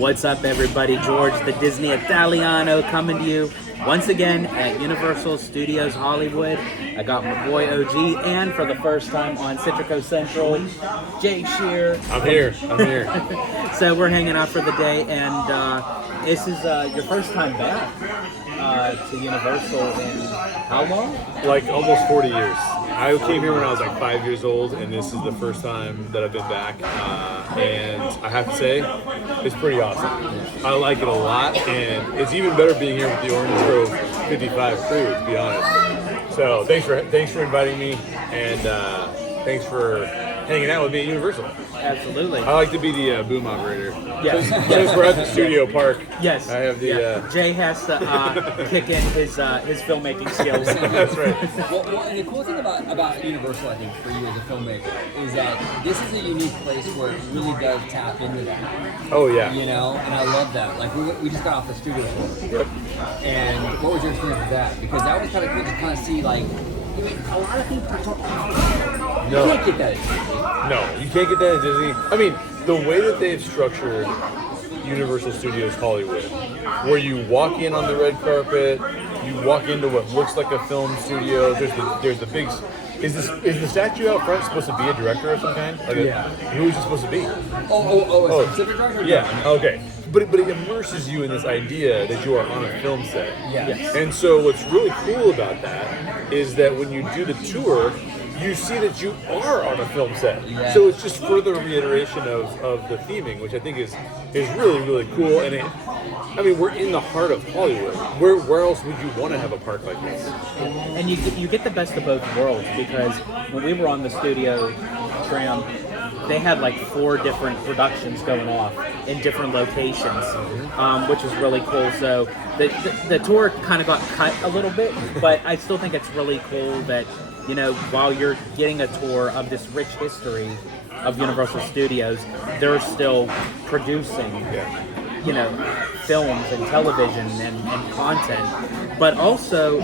What's up, everybody? George, the Disney Italiano, coming to you once again at Universal Studios Hollywood. I got my boy OG, and for the first time on Citrico Central, Jay Sherer. I'm here. So we're hanging out for the day, and this is your first time back to Universal in how long? Like almost 40 years. I came here when I was like 5 years old, and this is the first time that I've been back. And I have to say, it's pretty awesome. I like it a lot, and it's even better being here with the Orange Grove 55 crew, to be honest. So thanks for inviting me, and thanks for hanging out with me at Universal. Absolutely. I like to be the boom operator. Yes. Since we're at the studio park. Yes. I have the. Jay has to kick in his filmmaking skills. That's right. Well, and the cool thing about Universal, I think, for you as a filmmaker, is that this is a unique place where it really does tap into that. Oh yeah. You know, and I love that. Like we just got off the studio tour. Yep. And what was your experience with that? Because that was kind of cool to kind of see, like, a lot of people talk. No. You can't get that at Disney. No, you can't get that at Disney. I mean, the way that they've structured Universal Studios Hollywood, where you walk in on the red carpet, you walk into what looks like a film studio. There's the big. Is the statue out front supposed to be a director of some kind? Like who is it supposed to be? A specific director? Yeah. Okay. But it immerses you in this idea that you are on a film set. Yes. And so what's really cool about that is that when you do the tour, you see that you are on a film set. Yeah. So it's just further reiteration of the theming, which I think is really, really cool. And we're in the heart of Hollywood. Where else would you want to have a park like this? And you get the best of both worlds, because when we were on the studio tram, they had like 4 different productions going off in different locations, which was really cool. So the tour kind of got cut a little bit, but I still think it's really cool that, you know, while you're getting a tour of this rich history of Universal Studios, they're still producing, you know, films and television and content. But also,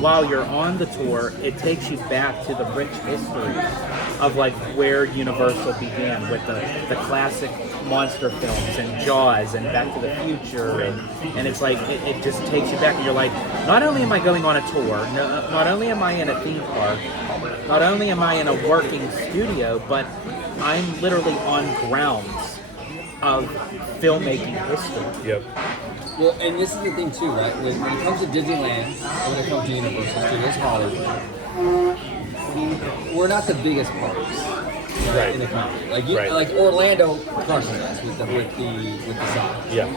while you're on the tour, it takes you back to the rich history of like where Universal began with the classic monster films and Jaws and Back to the Future, and it's like it just takes you back, and you're like, not only am I going on a tour, not only am I in a theme park, not only am I in a working studio, but I'm literally on grounds of filmmaking history. Yep. Well, and this is the thing too, right? When it comes to Disneyland, and when it comes to Universal Studios Hollywood, we're not the biggest parks, right, in the country. Like Orlando crushes us with the size. Yeah.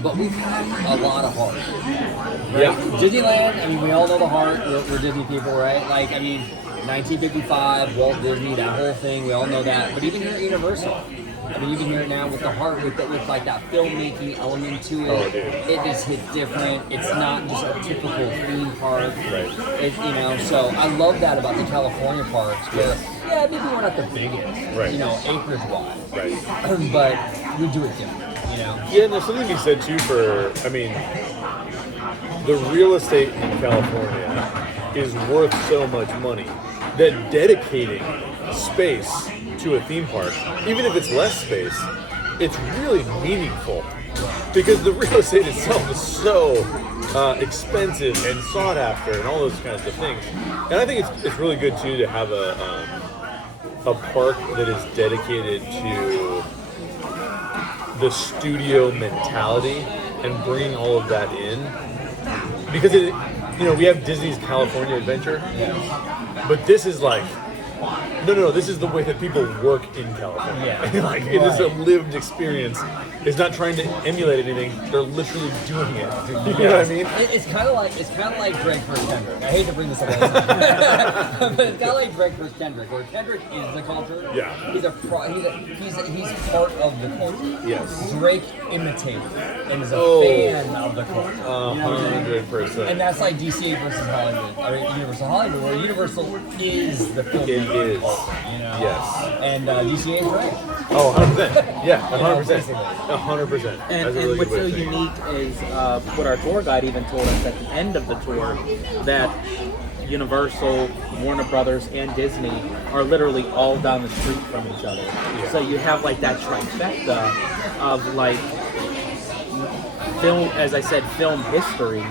But we've had a lot of heart. Right? Yeah. Disneyland, I mean, we all know the heart. We're Disney people, right? Like, I mean, 1955, Walt Disney, that whole thing, we all know that. But even here at Universal, I mean, you can hear it now with the heart, with like that filmmaking element to it. Oh, dude. It just hits different. It's not just a typical theme park. Right. You know, so I love that about the California parks, where maybe we're not the biggest, Right. you know, acres wise, Right. but we do it different. You know. Yeah, and there's something to be said too for, I mean, the real estate in California is worth so much money that dedicating space to a theme park, even if it's less space, it's really meaningful, because the real estate itself is so expensive and sought after and all those kinds of things. And I think it's really good too to have a park that is dedicated to the studio mentality and bringing all of that in, because we have Disney's California Adventure, but this is like, no, this is the way that people work in California. Like, it is a lived experience. It's not trying to emulate anything. They're literally doing it. You know what I mean? It's kind of like Greg vs. Kendrick. I hate to bring this up all the time, but it's kind of like Greg vs. Kendrick, where Kendrick is the culture. Yeah. He's part of the culture. Yes. Drake imitated and is a fan of the culture. 100%. And that's like DC versus Hollywood, or Universal Hollywood, where Universal is the film. It is. Culture, you know? Yes. And DC is right. Oh, 100%. Yeah, 100%. basically. 100%. And what's so unique is what our tour guide even told us at the end of the tour, that Universal, Warner Brothers, and Disney are literally all down the street from each other. Yeah. So you have like that trifecta of like film, as I said, film history,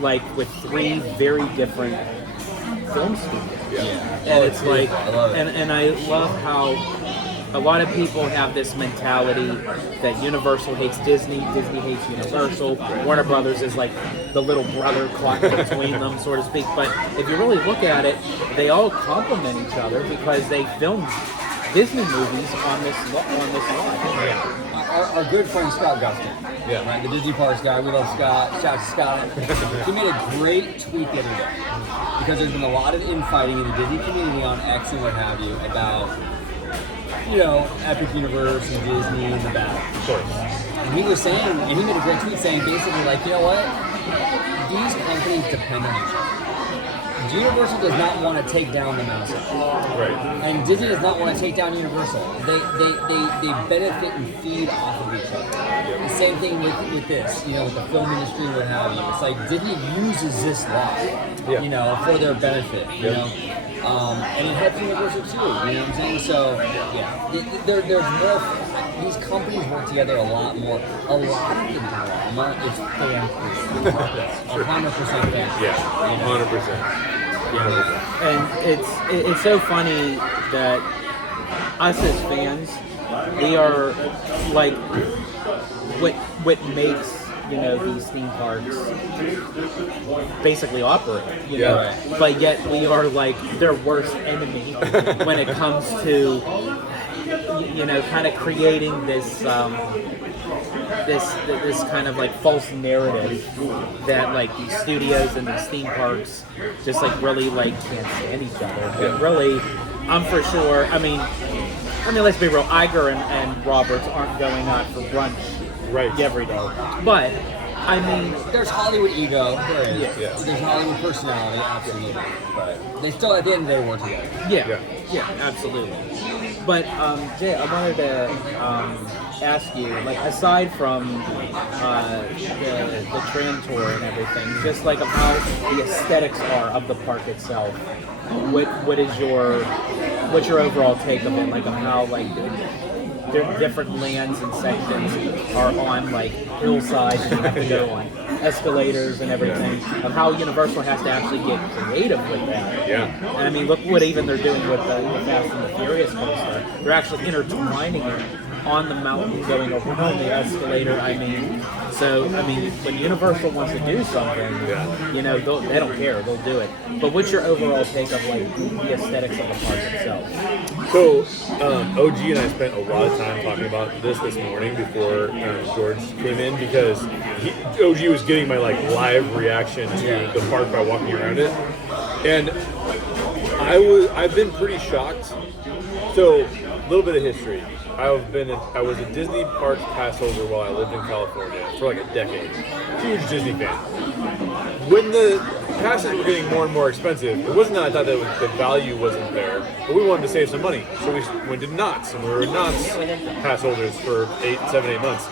like with 3 very different film studios. And it's like, I love it. and I love how a lot of people have this mentality that Universal hates Disney, Disney hates Universal, Warner Brothers is like the little brother caught between them, so to speak. But if you really look at it, they all complement each other because they filmed Disney movies on this lot. Our good friend Scott Gustin, right, the Disney Parks guy, we love Scott, shout out to Scott. He made a great tweet the other day because there's been a lot of infighting in the Disney community on X and what have you about, Epic Universe and Disney and the battle. Of course. And he was saying, and he made a great tweet saying basically like, you know what? These companies depend on each other. Universal does not want to take down the mouse. Right. And Disney does not want to take down Universal. They benefit and feed off of each other. The same thing with this, with the film industry and what have you. It's like Disney uses this lot, for their benefit, and it helps Universal too, you know what I'm saying? So, there's more, these companies work together a lot more. A lot of the drama is fan created. 100% fan. Yeah, 100%. And it's so funny that us as fans, we are like what makes these theme parks basically operate, but yet we are like their worst enemy when it comes to kind of creating this this kind of like false narrative that like these studios and these theme parks just like really like can't stand each other. But really, I'm for sure. I mean, let's be real. Iger and Roberts aren't going out for brunch every day, but I mean, there's Hollywood ego. There is. Yeah. There's Hollywood personality, absolutely. But they still, at the end of the day, work together. Yeah, absolutely. But Jay, I wanted to ask you, like, aside from the tram tour and everything, just like of how the aesthetics are of the park itself. What's your overall take of it? Like, of how like different lands and sections are on like hillsides and you have to go on escalators and everything, of how Universal has to actually get creative with that. And I mean, look what even they're doing with the Fast and the Furious coaster. They're actually intertwining it on the mountain, going around the escalator. I mean, when Universal wants to do something, they don't care, they'll do it. But what's your overall take of like the aesthetics of the park itself? So, OG and I spent a lot of time talking about this morning before George came in because OG was getting my like live reaction to the park by walking around it, and I've been pretty shocked. So, a little bit of history. I was a Disney Parks pass holder while I lived in California for like a decade. Huge Disney fan. When the passes were getting more and more expensive, it wasn't that I thought that the value wasn't there, but we wanted to save some money. So we went to Knott's, and we were Knott's pass holders for 7, 8 months.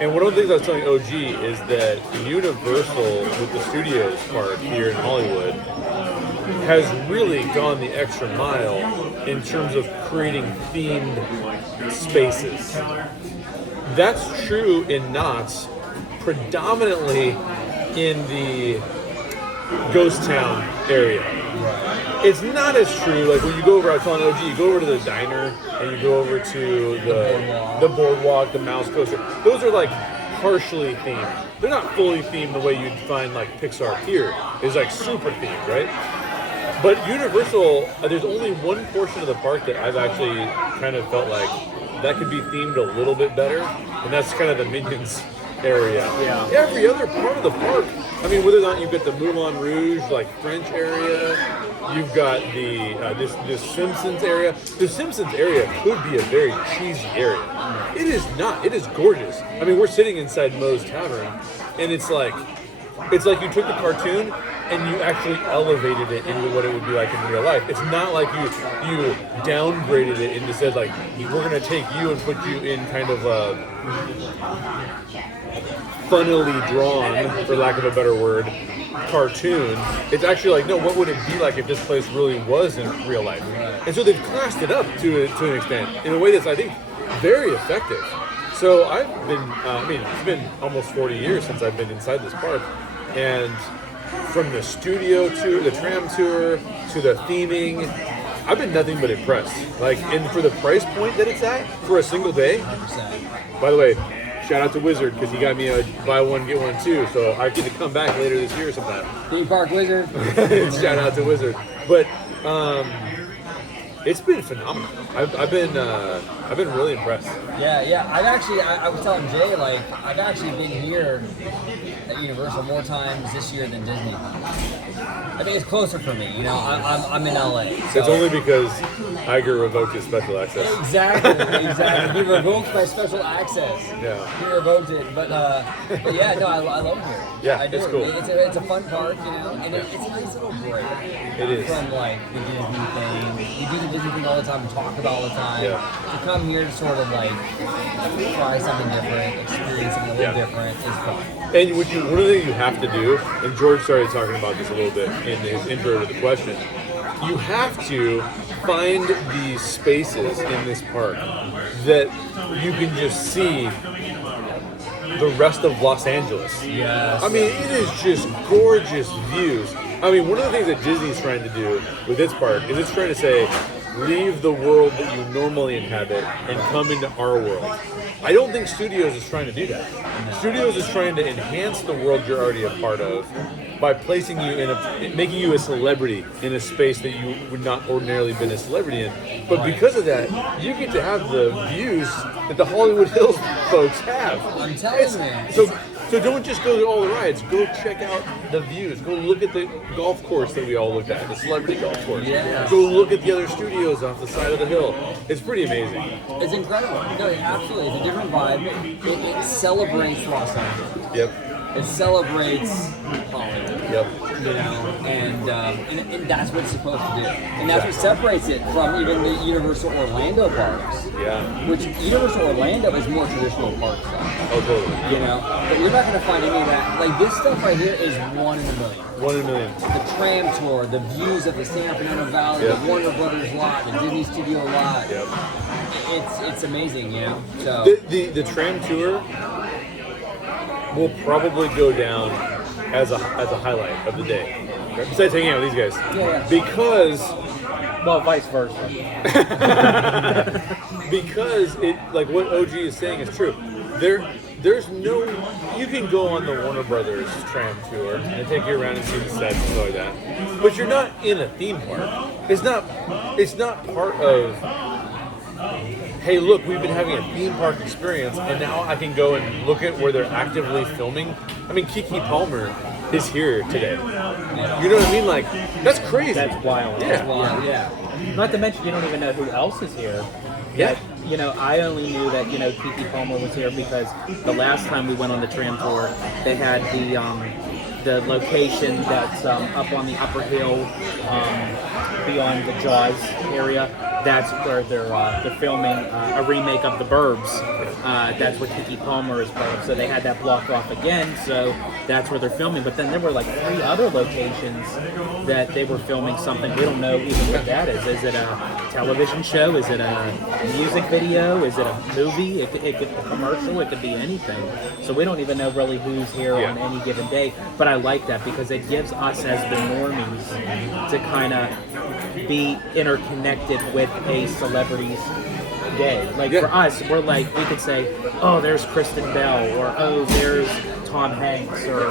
And one of the things I was telling OG is that Universal, with the Studios part here in Hollywood, has really gone the extra mile in terms of creating themed spaces. That's true in Knott's, predominantly in the Ghost Town area. It's not as true, like when you go over, I was telling OG, you go over to the diner and you go over to the boardwalk, the mouse coaster. Those are like partially themed. They're not fully themed the way you'd find like Pixar Pier. It's like super themed, right? But Universal, there's only one portion of the park that I've actually kind of felt like that could be themed a little bit better, and that's kind of the Minions area. Yeah. Every other part of the park, I mean, whether or not you've got the Moulin Rouge, like French area, you've got the this Simpsons area. The Simpsons area could be a very cheesy area. It is not. It is gorgeous. I mean, we're sitting inside Moe's Tavern, and it's like you took the cartoon and you actually elevated it into what it would be like in real life. It's not like you downgraded it and just said like, we're gonna take you and put you in kind of a funnily drawn, for lack of a better word, cartoon. It's actually like, no, what would it be like if this place really was in real life? And so they've classed it up to an extent in a way that's, I think, very effective. So I've been, it's been almost 40 years since I've been inside this park. And from the studio tour, the tram tour, to the theming, I've been nothing but impressed. Like, and for the price point that it's at, for a single day, 100%. by the way, shout out to Wizard, because he got me a buy one, get one too, so I get to come back later this year sometime. Theme Park Wizard. Shout out to Wizard. But, it's been phenomenal. I've been really impressed. Yeah. I was telling Jay, like, I've actually been here at Universal more times this year than Disney. I mean, it's closer for me. You know, I'm in LA. So. It's only because Iger revoked his special access. Exactly. He revoked my special access. Yeah. He revoked it, but yeah, no, I love it here. Yeah, I do. it's cool. It's a fun park, you know, and it's a nice little break. It is. From like the Disney thing. We do the Disney thing all the time. We talk about it all the time. Yeah. To come here to sort of like try something different, experience something a little different, is fun. And one of the things you have to do, and George started talking about this a little bit in his intro to the question, you have to find these spaces in this park that you can just see the rest of Los Angeles. Yes. I mean, it is just gorgeous views. I mean, one of the things that Disney's trying to do with its park is it's trying to say, leave the world that you normally inhabit and come into our world. I don't think Studios is trying to do that. Studios is trying to enhance the world you're already a part of by placing you making you a celebrity in a space that you would not ordinarily been a celebrity in. But because of that, you get to have the views that the Hollywood Hills folks have. I'm telling you. So don't just go to all the rides. Go check out the views. Go look at the golf course that we all looked at, the celebrity golf course. Yeah. Go look at the other studios off the side of the hill. It's pretty amazing. It's incredible. No, absolutely. It's a different vibe. It celebrates Los Angeles. Yep. It celebrates Hollywood. Yep. You know, and that's what it's supposed to do. And that's what separates it from even the Universal Orlando parks. Yeah. Which Universal Orlando is more traditional park stuff. Oh, totally. You know, but you're not going to find any of that. Like this stuff right here is 1 in a million. 1 in a million. The tram tour, the views of the San Fernando Valley, Yep. the Warner Brothers lot, the Disney Studio lot. Yep. It's amazing, you know. So The tram tour will probably go down as a highlight of the day. Right? Besides hanging out with these guys. Yeah. Because Well, vice versa. because it, like what OG is saying is true. There's no, you can go on the Warner Brothers tram tour and take you around and see the sets and stuff like that, but you're not in a theme park. It's not part of, hey, look, we've been having a theme park experience, and now I can go and look at where they're actively filming. I mean, Keke Palmer is here today. You know what I mean? Like, that's crazy. That's wild. Yeah. that's wild, yeah. Not to mention, you don't even know who else is here. Yeah. You know, I only knew that, Keke Palmer was here because the last time we went on the tram tour, they had the location that's up on the upper hill beyond the Jaws area. That's where they're filming a remake of The Burbs. That's what Keke Palmer is part of. So they had that blocked off again, so that's where they're filming. But then there were like 3 other locations that they were filming something. We don't know even what that is. Is it a television show? Is it a music video? Is it a movie? It could be a commercial. It could be anything. So we don't even know really who's here on any given day. But I like that because it gives us as the normies to kind of be interconnected with a celebrity's day. Like for us, we're like, we could say, oh, there's Kristen Bell, or oh, there's Tom Hanks, or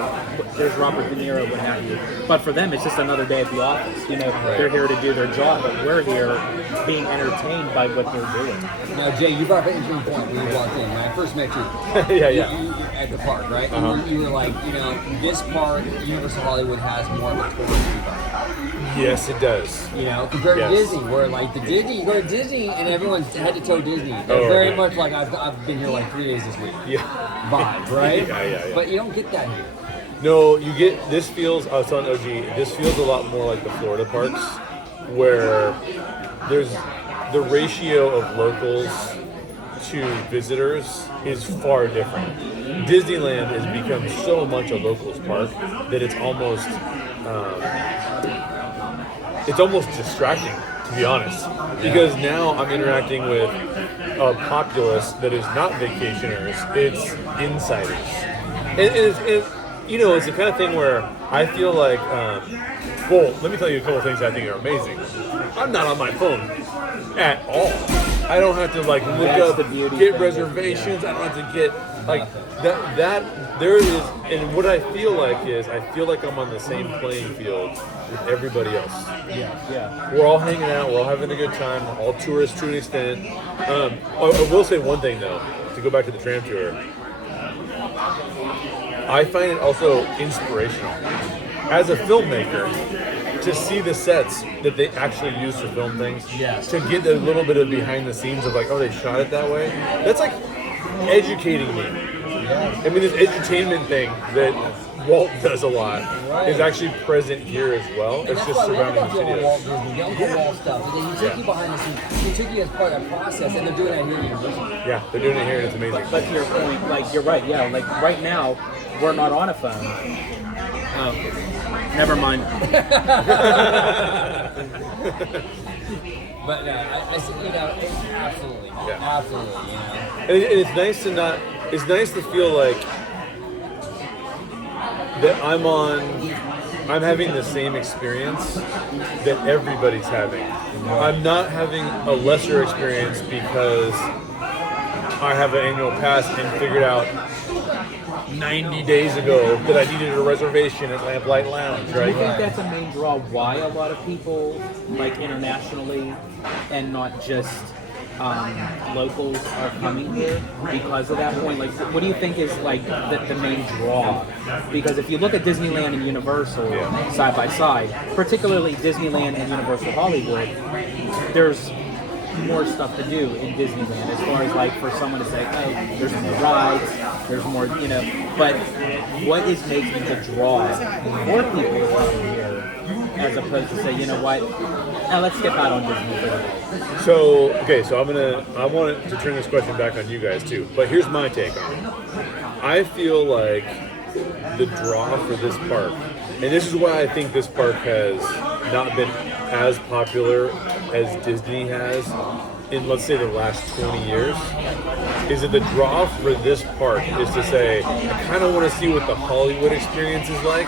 there's Robert De Niro, what have you. But for them, it's just another day at the office. They're here to do their job, but we're here being entertained by what they're doing. Now, Jay, you brought up an interesting point when you walked in. When I first met you, you at the park, right? You were like, this park, Universal Hollywood, has more of a tourist vibe. Yes, it does. Compared to Disney, where like you go to Disney and everyone's head to toe Disney. They're very much like I've been here like 3 days this week. Yeah. Vibe, right? Yeah. But you don't get that here. No, you get, this feels, I was telling OG, this feels a lot more like the Florida parks, where there's the ratio of locals to visitors is far different. Disneyland has become so much a locals park that it's almost distracting, to be honest, because now I'm interacting with a populace that is not vacationers, it's insiders. And you know, it's the kind of thing where I feel like, well, let me tell you a couple of things I think are amazing. I'm not on my phone at all. I don't have to like look up, get reservations. I don't have to get like that. There is, and what I feel like is, I feel like I'm on the same playing field with everybody else. Yeah. We're all hanging out. We're all having a good time. We're all tourists to an extent. I will say one thing though, to go back to the tram tour. I find it also inspirational as a filmmaker to see the sets that they actually use to film things. Yes. To get a little bit of behind the scenes of like, oh, they shot it that way. That's like educating me. I mean, this edutainment thing that Walt does a lot is actually present here as well. And it's that's just why surrounding the Walt studios. Disney, the Uncle Walt stuff. He took you behind the scenes. He took you as part of that process, and they're doing it here at Universal. Yeah, they're doing it here, and it's amazing. But to your point, like you're right. Yeah, like right now we're not on a phone. Never mind. But no, I you know, absolutely, absolutely, you know. And it's nice to not. It's nice to feel like that I'm having the same experience that everybody's having. I'm not having a lesser experience because I have an annual pass and figured out 90 days ago that I needed a reservation at Lamplight Lounge, Do right? you think that's a main draw why a lot of people, like internationally and not just locals, are coming here because of that point? Like, what do you think is like the main draw? Because if you look at Disneyland and Universal side by side, particularly Disneyland and Universal Hollywood, there's more stuff to do in Disneyland as far as like for someone to say, oh, there's more rides, there's more, you know, but what is making the draw more people to come here as opposed to say, you know what, now let's skip out on Disney for the day. So, okay, so I want to turn this question back on you guys too, but here's my take on it. I feel like the draw for this park, and this is why I think this park has not been as popular as Disney has in, let's say, the last 20 years, is that the draw for this park is to say, I kind of want to see what the Hollywood experience is like.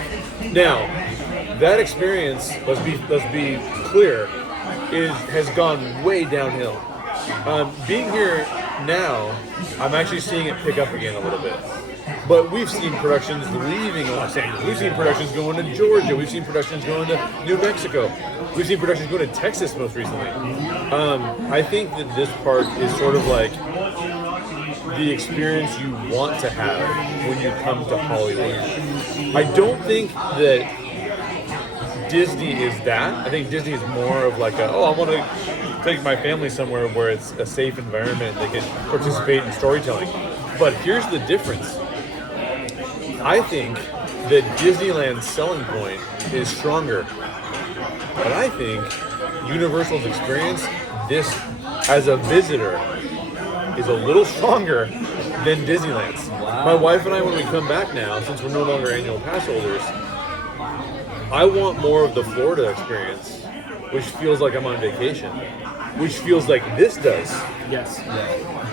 Now, that experience, let's be clear, has gone way downhill. Being here now, I'm actually seeing it pick up again a little bit. But we've seen productions leaving Los Angeles. We've seen productions going to Georgia. We've seen productions going to New Mexico. We've seen productions going to Texas most recently. I think that this park is sort of like the experience you want to have when you come to Hollywood. I don't think that Disney is that. I think Disney is more of like I want to take my family somewhere where it's a safe environment. They can participate in storytelling. But here's the difference. I think that Disneyland's selling point is stronger. But I think Universal's experience, this as a visitor, is a little stronger than Disneyland's. Wow. My wife and I, when we come back now, since we're no longer annual pass holders, I want more of the Florida experience, which feels like I'm on vacation, which feels like this does. Yes.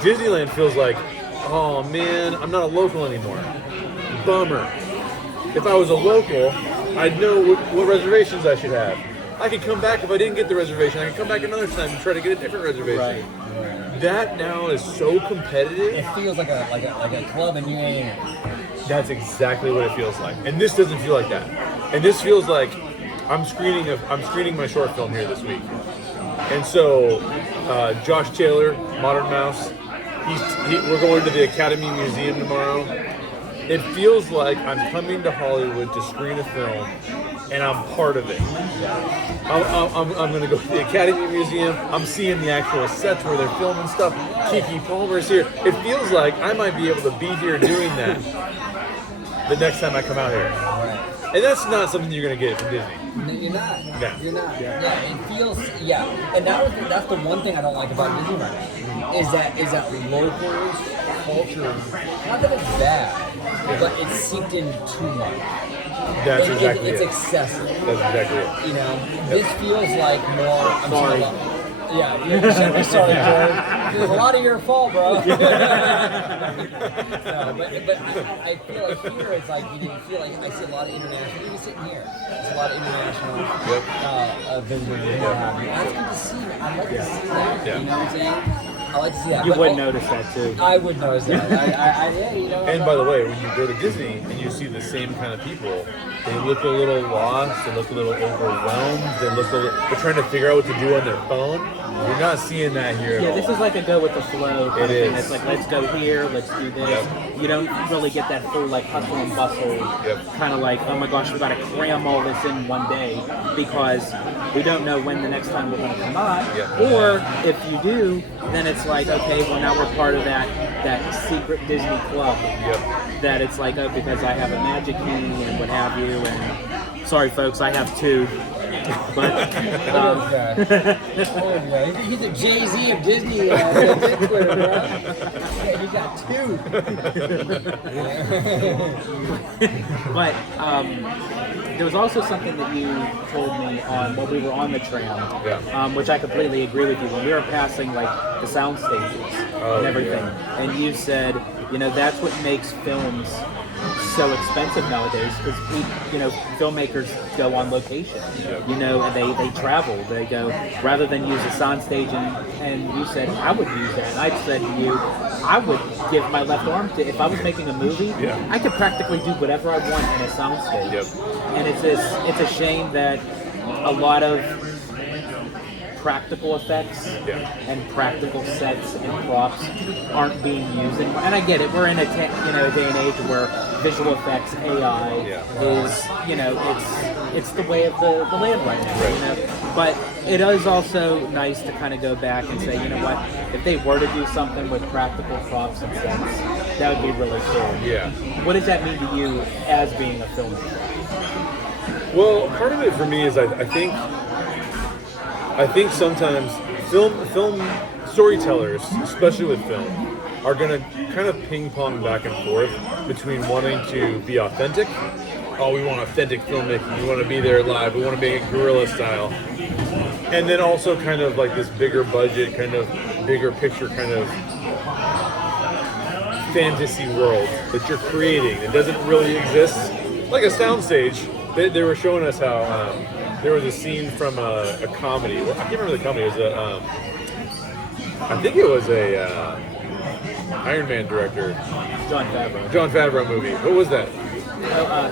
Disneyland feels like, oh man, I'm not a local anymore. Bummer. If I was a local, I'd know what reservations I should have. I could come back if I didn't get the reservation. I could come back another time and try to get a different reservation. Right. That now is so competitive. It feels like a club and you ain't in it. That's exactly what it feels like. And this doesn't feel like that. And this feels like I'm screening my short film here this week. And so Josh Taylor, Modern Mouse, we're going to the Academy Museum tomorrow. It feels like I'm coming to Hollywood to screen a film, and I'm part of it. I'm going to go to the Academy Museum. I'm seeing the actual sets where they're filming stuff. Keke Palmer's here. It feels like I might be able to be here doing that the next time I come out here. And that's not something you're going to get from Disney. No, you're not. No. You're not. Yeah, it feels, And that's the one thing I don't like about Disneyland, is that locals, culture, not that it's bad, but it's seeped in too much. That's exactly it's it. excessive. That's exactly it. You know, this feels like more. Yeah, you should be sorry, George. It was a lot of your fault, bro. No, but I feel like here it's like you didn't feel like I see a lot of international. Even sitting here, it's a lot of international visitors. That's good to see. I like to see that. Yeah. You know what I'm saying? I like to see that. You would notice that too. I would notice that. Yeah, you know. And by the way, when you go to Disney and you see the same kind of people, they look a little lost, they look a little overwhelmed, they're trying to figure out what to do on their phone. You're not seeing that here at all. This is like a go with the flow kind of It thing. is. It's like, let's go here, let's do this. Yep. You don't really get that full like hustle and bustle, kind of like, oh my gosh, we got to cram all this in one day because we don't know when the next time we're going to come out. Yep. Or if you do, then it's like, okay, well now we're part of that secret Disney club. Yep. That it's like, oh, because I have a magic key and what have you. And sorry, folks, I have two. But Oh yeah, he's the Jay-Z of Disney Twitter, bro. Yeah, he got two. but there was also something that you told me on while we were on the tram, which I completely agree with you. When we were passing like the sound stages and everything, and you said, you know, that's what makes films so expensive nowadays because filmmakers go on location, you know, and they travel. They go rather than use a soundstage. And you said I would use that, and I said to you, I would give my left arm to if I was making a movie. I could practically do whatever I want in a soundstage. And it's a shame that a lot of practical effects and practical sets and props aren't being used anymore. And I get it. We're in a day and age where visual effects, AI is, you know, it's the way of the land right now. You know, but it is also nice to kind of go back and say, you know what, if they were to do something with practical props and sets, that would be really cool. Yeah. What does that mean to you as being a filmmaker? Well, part of it for me is I think sometimes film storytellers, especially with film, are going to kind of ping pong back and forth between wanting to be authentic. Oh, we want authentic filmmaking. We want to be there live. We want to make it guerrilla style. And then also kind of like this bigger budget, kind of bigger picture, kind of fantasy world that you're creating that doesn't really exist. Like a soundstage, they were showing us how there was a scene from a comedy. I can't remember the comedy. It was I think it was a Iron Man director. John Favreau movie. What was that?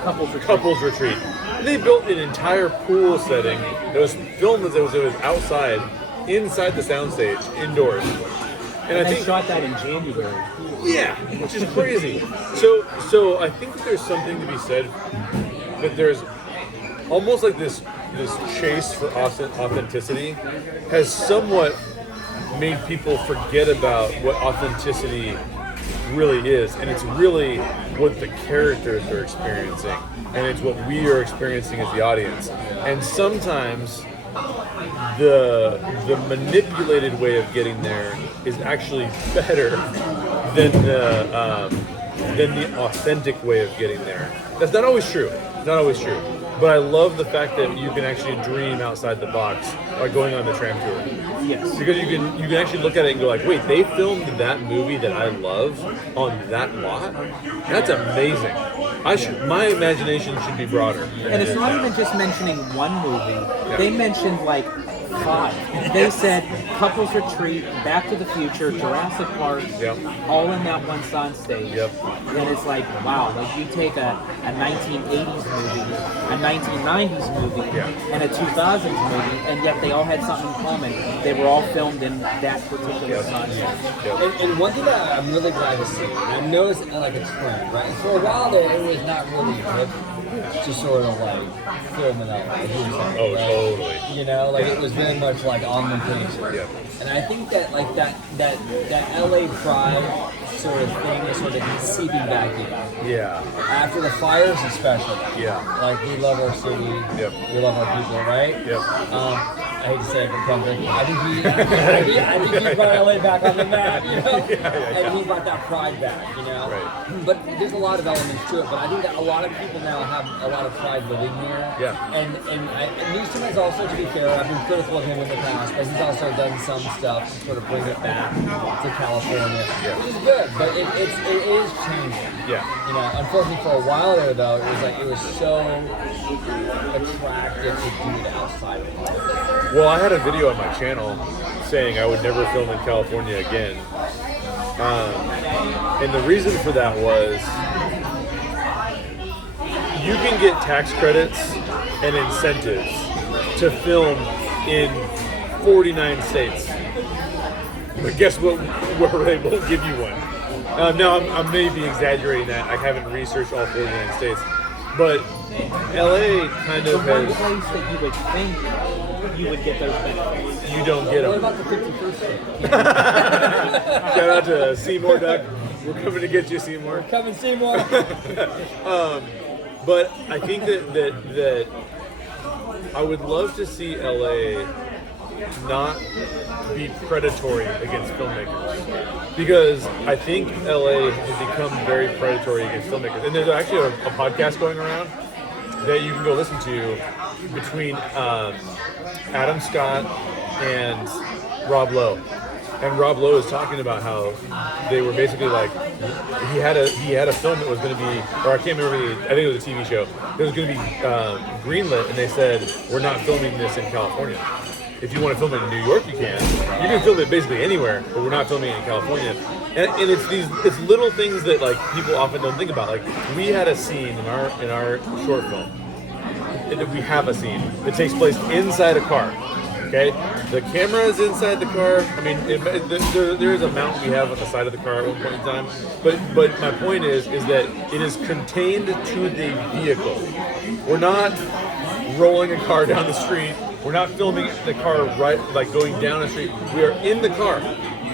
Couples Retreat. They built an entire pool setting that was filmed as it was outside, inside the soundstage, indoors. And I think shot that in January. Yeah, which is crazy. So I think that there's something to be said that there's almost like this chase for authenticity has somewhat made people forget about what authenticity really is, and it's really what the characters are experiencing, and it's what we are experiencing as the audience. And sometimes the manipulated way of getting there is actually better than the authentic way of getting there. That's not always true. But I love the fact that you can actually dream outside the box by going on the tram tour. Yes. Because you can actually look at it and go like, wait, they filmed that movie that I love on that lot? That's amazing. My imagination should be broader. And it's not even just mentioning one movie. They mentioned like 5. They said Couples Retreat, Back to the Future, Jurassic Park, all in that one soundstage. And it's like, wow, like you take a 1980s movie, a 1990s movie, and a 2000s movie, and yet they all had something in common. They were all filmed in that particular soundstage. And one thing that I'm really glad to see, and I've noticed like a trend, right? And for a while there, it was not really hip to sort of like film in LA. Totally. You know, like it was very much like on the things. And I think that like that LA pride sort of thing is sort of seeping back in. After the fires especially. Like we love our city. We love our people, right? hate to say it, but Ken Drinking. I think he brought LA back on the map, you know? And he brought that pride back, you know? Right. But there's a lot of elements to it, but I think that a lot of people now have a lot of pride living here. Yeah. And Newsom has also, to be fair, I've been critical of him in the past, but he's also done some stuff to sort of bring it back to California, which is good, but it is changing. Yeah. You know, unfortunately for a while there though, it was so attractive to do it outside of Hollywood. Well, I had a video on my channel saying I would never film in California again. And the reason for that was you can get tax credits and incentives to film in 49 states. But guess what? They won't give you one. Now, I may be exaggerating that. I haven't researched all 49 states. But LA kind of one has... place that you would think you would get those benefits. You don't get What them. about the 51st state? Shout out to Seymour Duck. We're coming to get you, Seymour. Kevin Seymour. But I think that I would love to see LA not be predatory against filmmakers, because I think LA has become very predatory against filmmakers. And there's actually a podcast going around that you can go listen to between Adam Scott and Rob Lowe. And Rob Lowe is talking about how they were basically like, he had a film that was going to be, or I can't remember, I think it was a TV show, that was going to be greenlit, and they said, we're not filming this in California. If you want to film it in New York, you can. You can film it basically anywhere, but we're not filming it in California. And it's little things that like people often don't think about. Like, we had a scene in our short film. We have a scene that takes place inside a car. Okay, the camera is inside the car. I mean, there is a mount we have on the side of the car at one point in time. But my point is that it is contained to the vehicle. We're not rolling a car down the street. We're not filming the car right, like going down the street. We are in the car.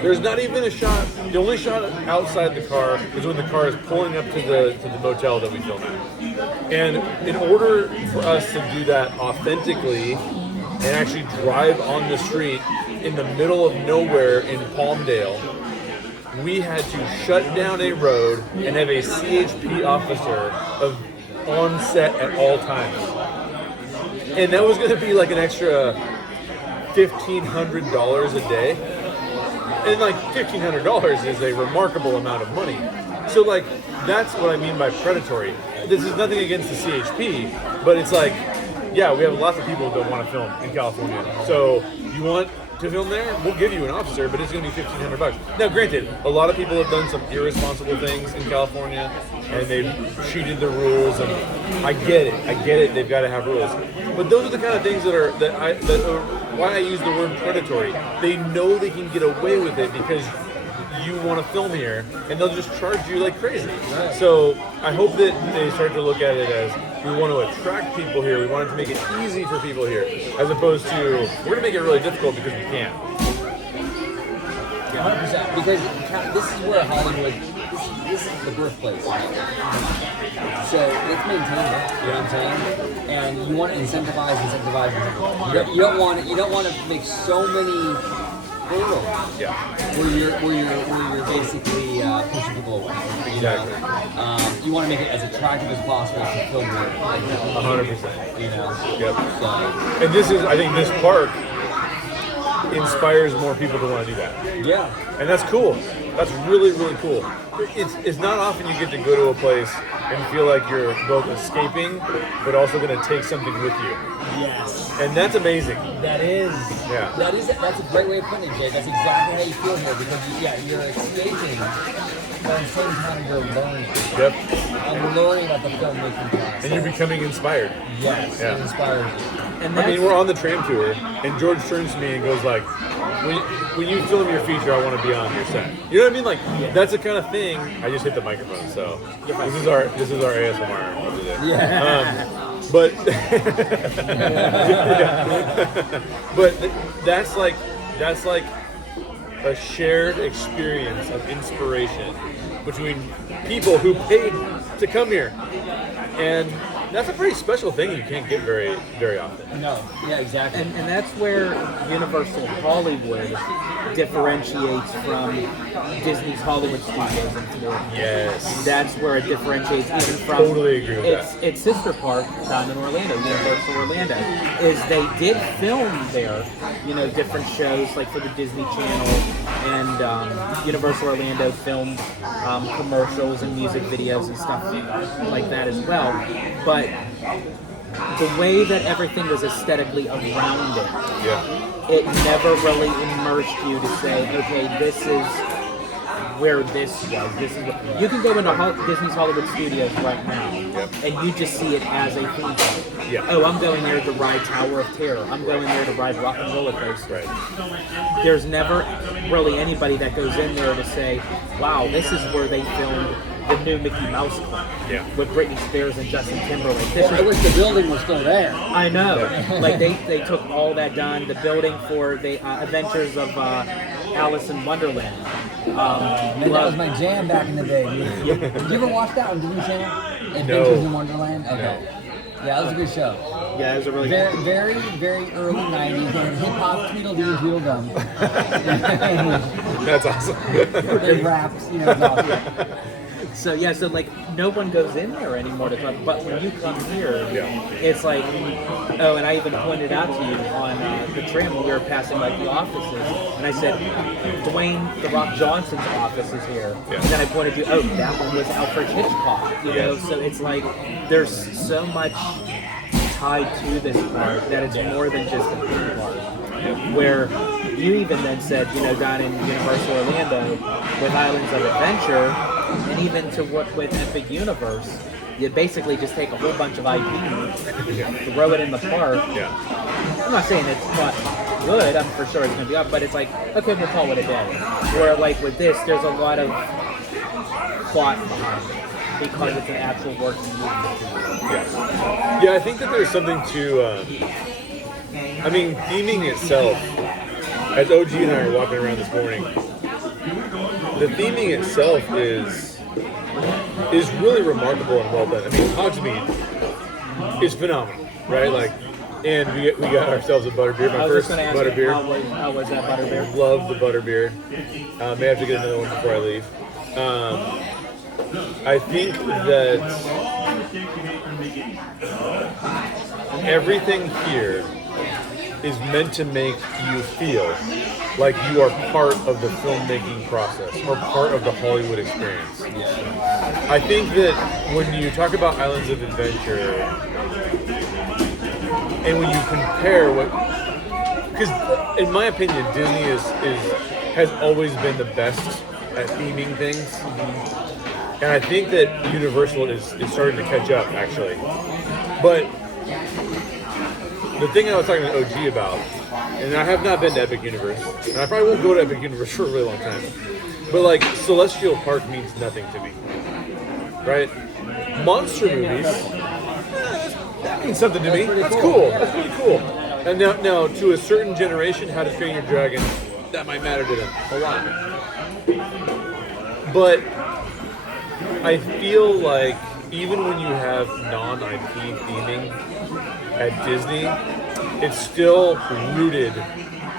There's not even a shot. The only shot outside the car is when the car is pulling up to the motel that we film at. And in order for us to do that authentically and actually drive on the street in the middle of nowhere in Palmdale, we had to shut down a road and have a CHP officer on set at all times. And that was going to be like an extra $1,500 a day. And like $1,500 is a remarkable amount of money. So like, that's what I mean by predatory. This is nothing against the CHP, but it's like, yeah, we have lots of people that want to film in California. So you want to film there? We'll give you an officer, but it's going to be $1,500. Now, granted, a lot of people have done some irresponsible things in California, and they've cheated the rules. And I get it. They've got to have rules. But those are the kind of things that are why I use the word predatory. They know they can get away with it because you want to film here, and they'll just charge you like crazy. So I hope that they start to look at it as, we want to attract people here, we want to make it easy for people here, as opposed to, we're going to make it really difficult because we can. 100%. Because this is where Hollywood, this is the birthplace. So let's maintain it, you know what I'm saying? And you want to incentivize. You don't want to make so many hurdles. Yeah. Where you're basically pushing people away. You know? You want to make it as attractive as possible to film your 100%. You know? Yep. So, And I think this park inspires more people to want to do that. yeah. And that's cool. That's really, really cool. It's not often you get to go to a place and feel like you're both escaping, but also going to take something with you. Yes. And that's amazing. That is. Yeah. That's a great way of putting it, Jay. That's exactly how you feel here, because you're escaping, but at the same time you're learning. Yep. I'm learning about the filmmaking process. And you're becoming inspired. Yes, Yeah. it inspires you. And I mean, we're on the tram tour, and George turns to me and goes like, when you film your feature, I want to be on your set. You know what I mean? Like, that's the kind of thing. I just hit the microphone, so this is our ASMR over there. Yeah. But but that's like a shared experience of inspiration between people who paid to come here, and That's a pretty special thing you can't get very, very often. No, yeah, exactly. And that's where Universal Hollywood differentiates from Disney's Hollywood Studios in Florida. Yes. That's where it differentiates even from Totally agree with its sister park down in Orlando, Universal Orlando. Is they did film there, different shows like for the Disney Channel, and Universal Orlando filmed commercials and music videos and stuff like that as well. But the way that everything was aesthetically around it, Yeah. it never really immersed you to say, okay, this is where this was. This is what, you can go into Disney's Hollywood Studios right now, and you just see it as a theme park. Yeah. Oh, I'm going there to ride Tower of Terror. I'm going there to ride Rock and Roller Coaster. Right. There's never really anybody that goes in there to say, wow, this is where they filmed the new Mickey Mouse Club with Britney Spears and Justin Timberlake. I wish the building was still there. I know. Like they took all that done. The building for the Adventures of Alice in Wonderland. Man, that was my jam back in the day. Did you ever watch that on Disney Channel? Adventures in Wonderland? Okay. No. Yeah, that was a good show. Yeah, it was a really very, very, very early 90s. They had hip-hop, Tweedledee and Tweedledum. That's awesome. They raps, it was awesome. So like no one goes in there anymore to talk. But when you come here, it's like, oh, and I even pointed out to you on the tram when we were passing like the offices, and I said, Dwayne The Rock Johnson's office is here. And then I pointed to, oh, that one was Alfred Hitchcock. So it's like there's so much tied to this park that it's more than just a theme park. Where you even then said, down in Universal Orlando with Islands of Adventure, and even to what with Epic Universe, you basically just take a whole bunch of IP, throw it in the park. I'm not saying it's not good, I'm for sure it's going to be up, but it's like, okay, we'll call it a day. Where like with this, there's a lot of plot behind it, because it's an actual working movie. Yeah, I think that there's something to, theming itself, as OG and I were walking around this morning, the theming itself is really remarkable and well done. Hogsmeade is phenomenal, right? Like, and we got ourselves a butterbeer. My first butterbeer. How was that butterbeer? Love the butterbeer. May have to get another one before I leave. I think that everything here is meant to make you feel like you are part of the filmmaking process or part of the Hollywood experience. I think that when you talk about Islands of Adventure and when you compare because in my opinion Disney has always been the best at theming things, and I think that Universal is starting to catch up actually. But the thing I was talking to OG about, and I have not been to Epic Universe, and I probably won't go to Epic Universe for a really long time, but like Celestial Park means nothing to me, right? Monster movies, that means something to me. That's cool. That's really cool. And now to a certain generation, How to Train Your Dragon, that might matter to them a lot. But I feel like even when you have non-IP theming at Disney, it's still rooted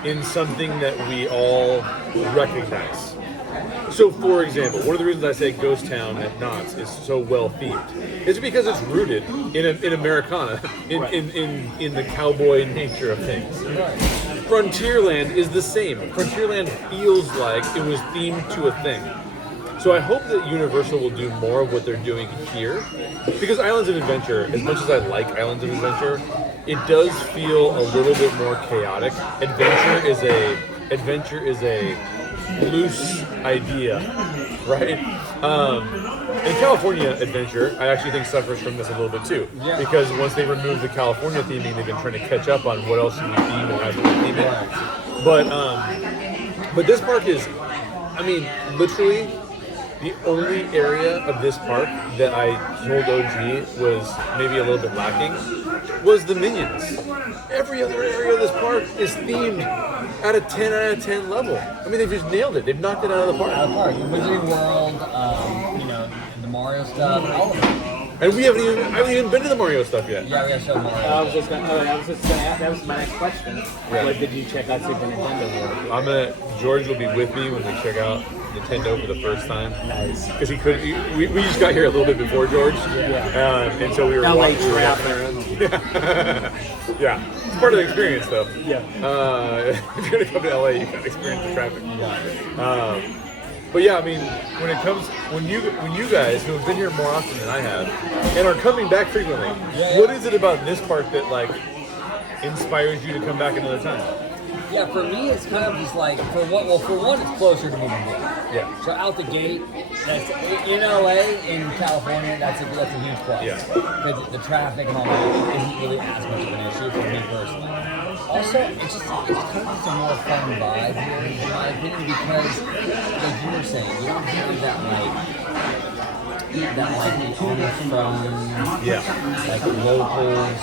in something that we all recognize. So, for example, one of the reasons I say Ghost Town at Knott's is so well themed is because it's rooted in Americana, in the cowboy nature of things. Frontierland is the same. Frontierland feels like it was themed to a thing. So I hope that Universal will do more of what they're doing here, because Islands of Adventure, as much as I like Islands of Adventure, it does feel a little bit more chaotic. Adventure is a loose idea, right? And California Adventure, I actually think suffers from this a little bit too, because once they remove the California theming, they've been trying to catch up on what else should we theme and how should we theme it. But this park is, literally. The only area of this park that I told OG was maybe a little bit lacking was the Minions. Every other area of this park is themed at a 10 out of 10 level. They've just nailed it. They've knocked it out of the park. The Wizarding World, the Mario stuff, all of it. And I haven't even been to the Mario stuff yet. Yeah, we gotta show Mario. I was just gonna ask, that was my next question. Yeah. What did you check out Super Nintendo World? George will be with me when we check out Nintendo for the first time. Nice. Because we just got here a little bit before George. Yeah. And so we were LA walking traffic. around. Yeah. It's part of the experience, though. Yeah. If you're going to come to LA, you got to experience the traffic. Yeah. But yeah, I mean, when you guys who have been here more often than I have, and are coming back frequently, what is it about this park that like inspires you to come back another time? Yeah, for me, it's kind of just like for one, it's closer to moving here. Yeah. So out the gate, that's in LA, in California, that's a huge plus. Yeah. Because the traffic and all that isn't really as much of an issue for me personally. Also, it's kind of just a more fun vibe here, in my opinion, because like you were saying, you don't have that on the phone, like locals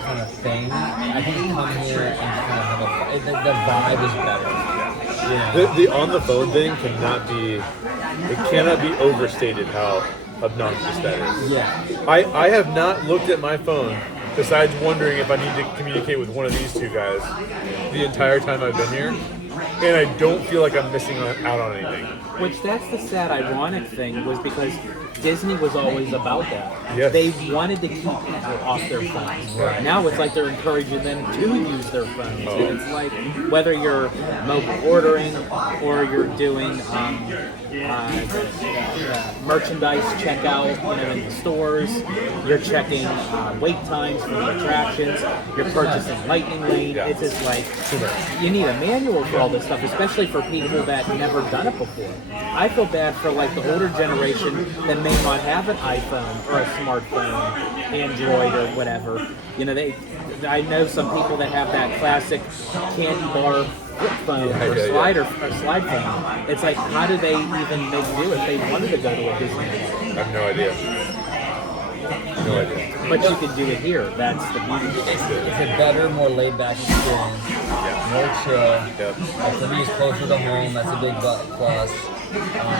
kind of thing. I think come here and kind of have the vibe is better. Yeah. The on the phone thing cannot be overstated how obnoxious that is. Yeah. I have not looked at my phone besides wondering if I need to communicate with one of these two guys the entire time I've been here, and I don't feel like I'm missing out on anything. Which that's the sad, ironic thing was because Disney was always about that. Yes. They wanted to keep people off their phones. Right. Now it's like they're encouraging them to use their phones. And it's like whether you're mobile ordering or you're doing merchandise checkout, in the stores, you're checking wait times for the attractions, you're purchasing Lightning Lane. Yeah. It's just like you need a manual for all this stuff, especially for people that never done it before. I feel bad for like the older generation that may not have an iPhone or a smartphone, Android or whatever. I know some people that have that classic candy bar flip phone or slide phone. It's like, how do they even make do if they wanted to go to a Disney park? I have no idea. No idea. But you can do it here. That's the beauty. It's a better, more laid-back experience. More chill. Yep. For me, it's closer to home. That's a big plus.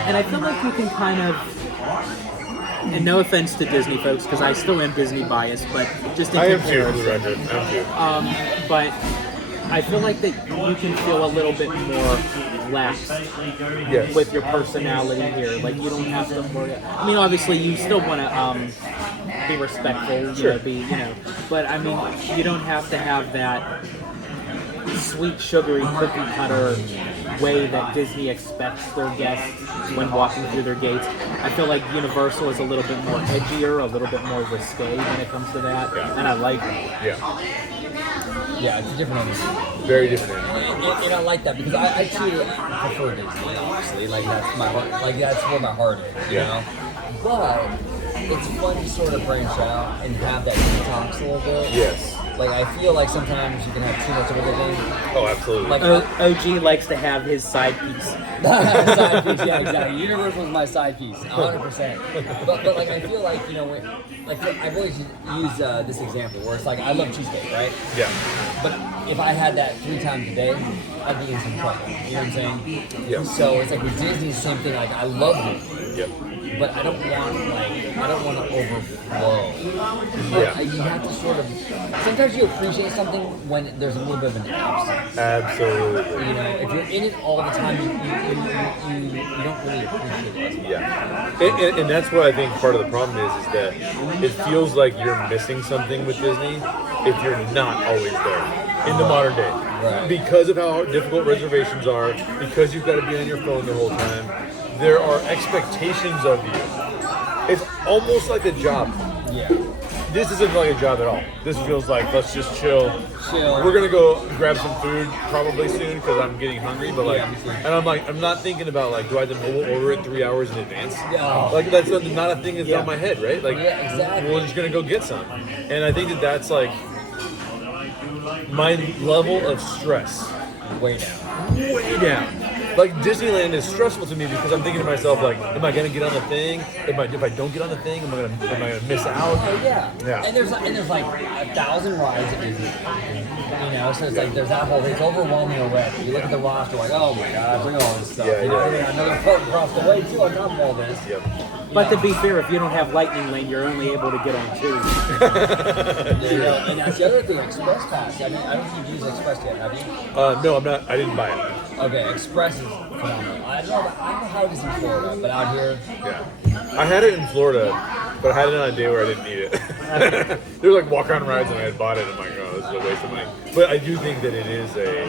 And I feel like you can kind of, and no offense to Disney folks, because I still am Disney biased, but just in I am too, for comparison. the record. I am too. But I feel like that you can feel a little bit more lax with your personality here. Like you don't have to worry. I mean, obviously you still want to be respectful, Sure. but I mean, you don't have to have that sweet, sugary cookie cutter way that Disney expects their guests when walking through their gates. I feel like Universal is a little bit more edgier, a little bit more risque when it comes to that, and I like it. Yeah, it's a different energy. Very different energy. And I like that because I too prefer Disney, obviously. Like that's my heart. Like that's where my heart is. You know. But it's fun to sort of branch out and have that detox a little bit. Yes. Like I feel like sometimes you can have too much of everything. Oh, absolutely. Like OG likes to have his side piece. Side piece, yeah, exactly. Universal's my side piece, 100%. But like I feel like I've always used this example where it's like I love cheesecake, right? Yeah. But if I had that 3 times a day, I'd be in some trouble. You know what I'm saying? Yeah. So it's like with Disney, the same thing. Like I love it. Yep. But I don't want to overflow. Yeah. You have to sort of. Sometimes you appreciate something when there's a little bit of an absence. Absolutely. You know, if you're in it all the time, you don't really appreciate it as much. Yeah. And that's what I think part of the problem is that it feels like you're missing something with Disney if you're not always there in the modern day. Right. Because of how difficult reservations are, because you've got to be on your phone the whole time, there are expectations of you. It's almost like a job. Yeah. This isn't like a job at all. This feels like, let's just chill. We're gonna go grab some food probably soon because I'm getting hungry. But and I'm not thinking about like, do I have to mobile order it 3 hours in advance? Yeah. Like that's not a thing that's on my head, right? Like, exactly. we're just gonna go get some. And I think that's like my level of stress. Way down. Like Disneyland is stressful to me because I'm thinking to myself like, am I gonna get on the thing? If I don't get on the thing, am I gonna miss out? Oh yeah. Yeah. And there's like 1,000 rides at Disney. You know, so it's like there's that whole. It's overwhelming already. You look at the roster like, oh my gosh, look at all this stuff. Yeah, you know, another park across the way too on top of all this. Yep. But to be fair, if you don't have Lightning Lane, you're only able to get on 2. And that's the other thing, Express Pass. I don't think you've used Express yet, have you? No, I'm not. I didn't buy it. Okay, Express is phenomenal. I don't know how it is in Florida, but out here... Yeah. I had it in Florida, but I had it on a day where I didn't need it. There were like walk-on rides and I had bought it. I'm like, oh, this is a waste of money. But I do think that it is a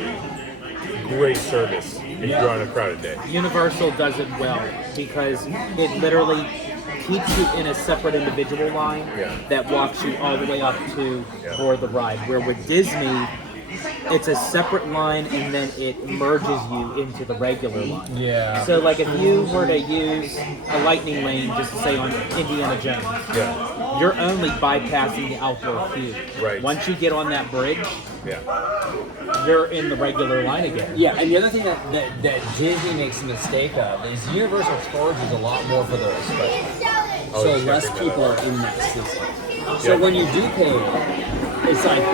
great service if you're on a crowded day. Universal does it well because it literally keeps you in a separate individual line that walks you all the way up to for the ride. Where with Disney, it's a separate line and then it merges you into the regular line. Yeah. So like if you were to use a Lightning Lane, just to say on Indiana Jones, you're only bypassing the outdoor queue. Right. Once you get on that bridge, you're in the regular line again. Yeah, and the other thing that Disney makes a mistake of is Universal storage is a lot more for the special. So less people are in that system. So when you do pay, it's like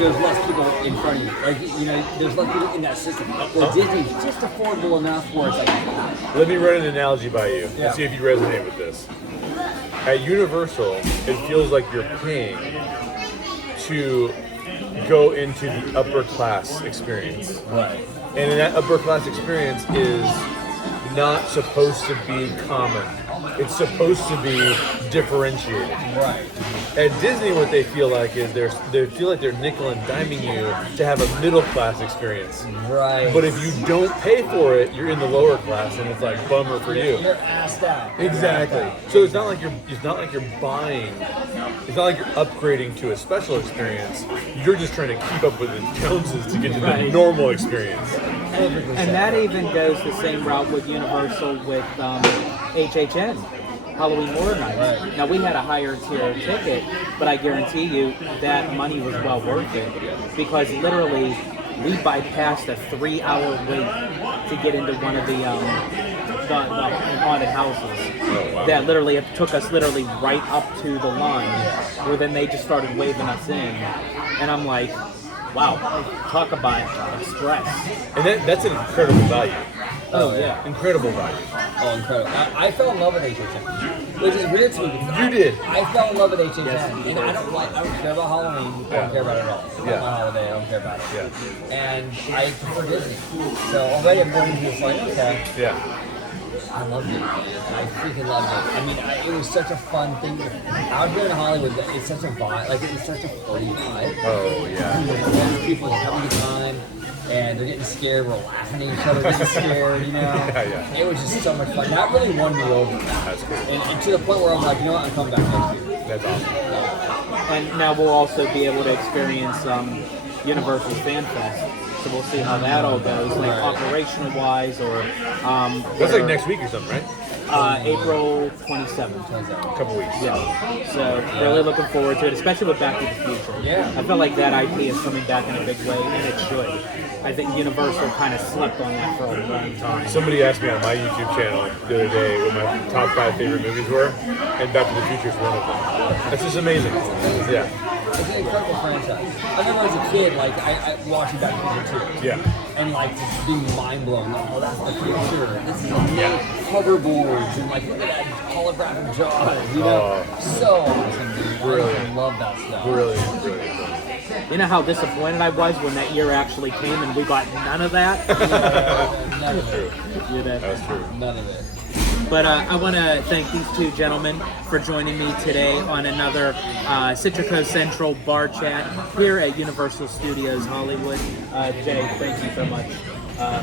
there's less people in front of you. Like, you know, there's less people in that system. Well, Disney's just affordable enough where it's like... Let me run an analogy by you and see if you resonate with this. At Universal, it feels like you're paying to go into the upper class experience. Right. And that upper class experience is not supposed to be common. It's supposed to be differentiated. Right. At Disney, what they feel like is they feel like they're nickel and diming you to have a middle class experience. Right. But if you don't pay for it, you're in the lower class, and it's like bummer for you. You're assed out. Exactly. So it's not like you're buying. It's not like you're upgrading to a special experience. You're just trying to keep up with the Joneses to get to the normal experience. And that even goes the same route with Universal with HHN, Halloween Horror Nights. Right. Now we had a higher tier ticket, but I guarantee you that money was well worth it because literally we bypassed a 3-hour wait to get into one of the haunted houses. Oh, wow. That literally it took us literally right up to the line, where then they just started waving us in, and I'm like, wow, talk about express. And that's an incredible value. Oh yeah, Incredible value. Oh, incredible. I fell in love with HHN, which is weird to me. Because You did. I fell in love with HHN, and I don't care about Halloween. I don't care about it at all. It's not my holiday. I don't care about it. Yeah. And I prefer Disney. So already I'm going into this like, okay. Yeah. I loved it. I freaking loved it. I mean, it was such a fun thing. Out here in Hollywood, it's such a vibe. Like, it's such a party vibe. Oh, yeah. And people are having a good time, and they're getting scared. We're laughing at each other, getting scared, you know? Yeah. It was just so much fun. That really won me over. That's cool. And to the point where I'm like, you know what, I'm coming back next year. That's awesome. and now we'll also be able to experience Universal Fan Fest. So we'll see how that all goes, like operational wise, or That's like next week or something, right? April 27th. A couple weeks. Yeah. So really looking forward to it, especially with Back to the Future. Yeah. I felt like that IP is coming back in a big way, and it should. I think Universal kind of slept on that for a long time. Somebody asked me on my YouTube channel the other day what my top 5 favorite movies were, and Back to the Future is one of them. That's just amazing. Yeah. It's an incredible franchise. I remember as a kid, like, I watching Back to the Future 2. Yeah. And, like, just being mind blown. Like, oh, that's the future. This is hoverboards. And, like, look at that holographic jaws. You know? So awesome, dude. Brilliant. I love that stuff. Brilliant. You know how disappointed I was when that year actually came and we got none of that? None of it. You know? That's true. None of it. But I want to thank these two gentlemen for joining me today on another Citrico Central bar chat here at Universal Studios Hollywood. Jay, thank you so much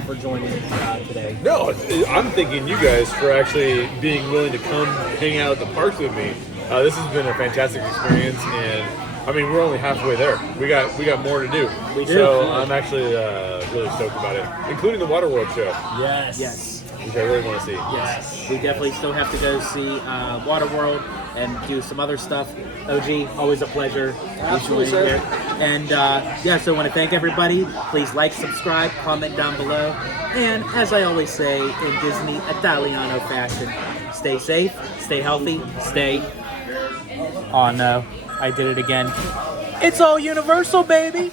for joining us today. No, I'm thanking you guys for actually being willing to come hang out at the parks with me. This has been a fantastic experience, and I mean, we're only halfway there. We got more to do. We do. So I'm actually really stoked about it, including the Waterworld show, Yes. which I really want to see. Yes. We definitely still have to go see Waterworld and do some other stuff. OG, always a pleasure. Absolutely, joining sir. here. And so I want to thank everybody. Please like, subscribe, comment down below. And as I always say in Disney Italiano fashion, stay safe, stay healthy, stay... Oh no, I did it again. It's all Universal, baby!